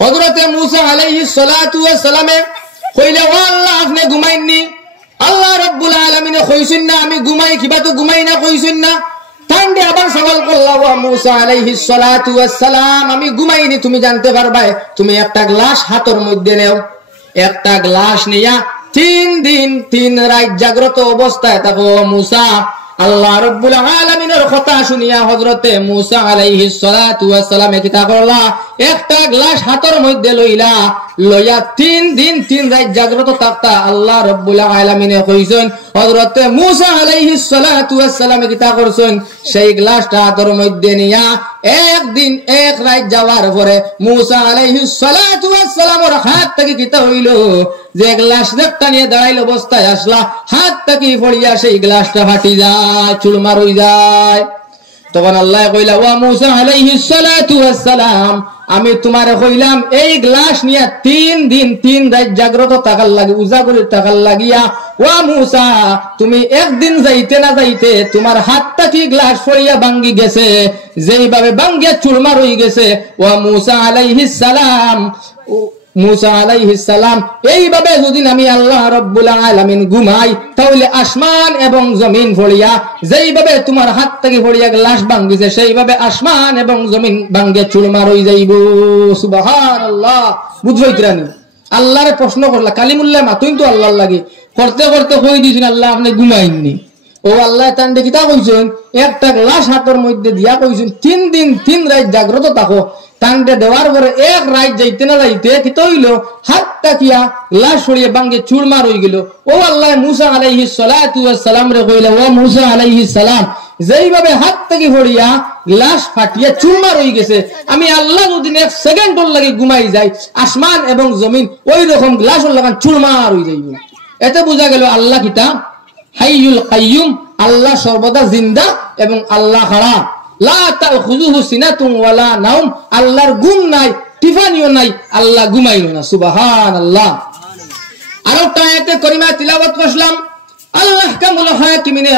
হযরতে মূসা আলাইহিস সালাতু ওয়াস সালামে কইলে ও আল্লাহ আপনি ঘুমাইননি আল্লাহ রাব্বুল আলামিন কইছেন না আমি ঘুমাই কিবা তো ঘুমাই না কইছেন না তান্ডে আবার সওয়াল করলা ও মূসা আলাইহিস সালাতু ওয়াস সালাম আমি ঘুমাইনি তুমি জানতে পারবে তুমি একটা গ্লাস হাতের মধ্যে নাও একটা গ্লাস নিয়া 3 দিন 3 রাত জাগ্রত অবস্থায় থাকো মূসা আল্লাহ রাব্বুল আলামিনের কথা শুনিয়া হযরতে মূসা আলাইহিস সালাতু ওয়াস সালাম কিতা করলা একটা গ্লাস হাতের মধ্যে লইয়া 3 দিন 3 রাত জাগ্রত থাকতা আল্লাহ রাব্বুল আলামিনে কইছেন হযরতে মূসা আলাইহিস সালাতু ওয়াস সালাম কিতা করছেন সেই গ্লাসটা হাতের মধ্যে নিয়া একদিন এক রাত যাওয়ার পরে মূসা আলাইহিস সালাতু ওয়াস সালামের হাত থেকে কিতা হইল যে গ্লাস দেখটা নিয়ে দাঁড়াইল অবস্থায় আসলা হাত থেকে পড়িয়া সেই গ্লাসটা ফাটি যায় চুরমার হয়ে যায় তখন আল্লাহ কইলা ওয়া মূসা আলাইহিস সালাতু ওয়াস সালাম আমি তোমারে কইলাম এই গ্লাস নিয়ে 3 দিন 3 রাত জাগ্রত থাকার লাগি উজাগরে থাকার লাগিয়া ওয়া মূসা তুমি একদিন যাইতে না যাইতে তোমার হাতটা কি গ্লাস পড়িয়া ভাঙি গেছে যেইভাবে ভাঙিয়া চুরমার হয়ে গেছে ওয়া মূসা আলাইহিস সালাম মূসা আলাইহিস সালাম এইভাবে যদি আমি আল্লাহ রাব্বুল আলামিন ঘুমাই তাহলে আসমান এবং জমিন পড়িয়া যেইভাবে তোমার হাত থেকে পড়িয়া গ্লাস ভাঙিছে সেইভাবে আসমান এবং জমিন ভাঙিয়া চুরমার হয়ে যাইব সুবহানাল্লাহ বুঝবই কিরানি আল্লাহরে প্রশ্ন করলা কালিমুল্লাহ মাতুন তো আল্লাহর লাগি করতে করতে কই দিছেন আল্লাহ আপনি ঘুমাইননি ও আল্লাহ তান্ডে কিতা কইছেন একটা গ্লাস হাতের মধ্যে দিয়া কইছেন 3 দিন 3 রাত জাগ্রত থাকো টান্ডে দেওয়ার পরে এক রাত যাইতে না যাইতে কি হইল হাতটা কিয়া গ্লাস ছড়িয়ে ভাঙে চুরমার হয়ে গেল ও আল্লাহ মূসা আলাইহিস সালাতু ওয়াস সালাম রে কইলা ও মূসা আলাইহিস সালাম যেইভাবে হাত থেকে পড়িয়া গ্লাস ফাটিয়া চুরমার হয়ে গেছে আমি আল্লাহ যদি এক সেকেন্ডর লাগি ঘুমাই যাই আসমান এবং জমিন ওই রকম গ্লাসের লাগান চুরমার হয়ে যাইব এতে বোঝা গেল আল্লাহ কিতা হাইয়ুল কাইয়ুম আল্লাহ সর্বদা জিন্দা এবং আল্লাহ খাড়া লা তাখুযুহু সিনাতুন ওয়ালা নাওম আল্লাহর ঘুম নাই টিফানিও নাই আল্লাহ ঘুমাইলো না সুবহানাল্লাহ আর একটা আয়াতে কারিমা তিলাওয়াত করলাম আল্লাহ কামুল হাকিমিনে